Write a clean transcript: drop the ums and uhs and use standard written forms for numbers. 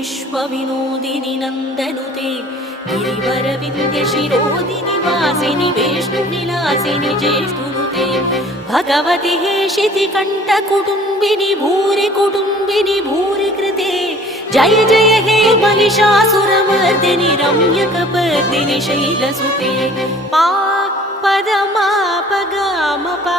विश्वविनोदिनि नन्दनुते गिरिवरविन्द्यशिरोदिनि वासिनि वेष्णुविलासिनि ज्येष्ठुनुते भगवति हेशितिकण्ठकुटुम्बिनि भूरि कुटुम्बिनि भूरि कृते जय जय हे महिषासुरमर्दिनि रम्यकपर्दिनि शैलसुते पा पदमा पगाम पा।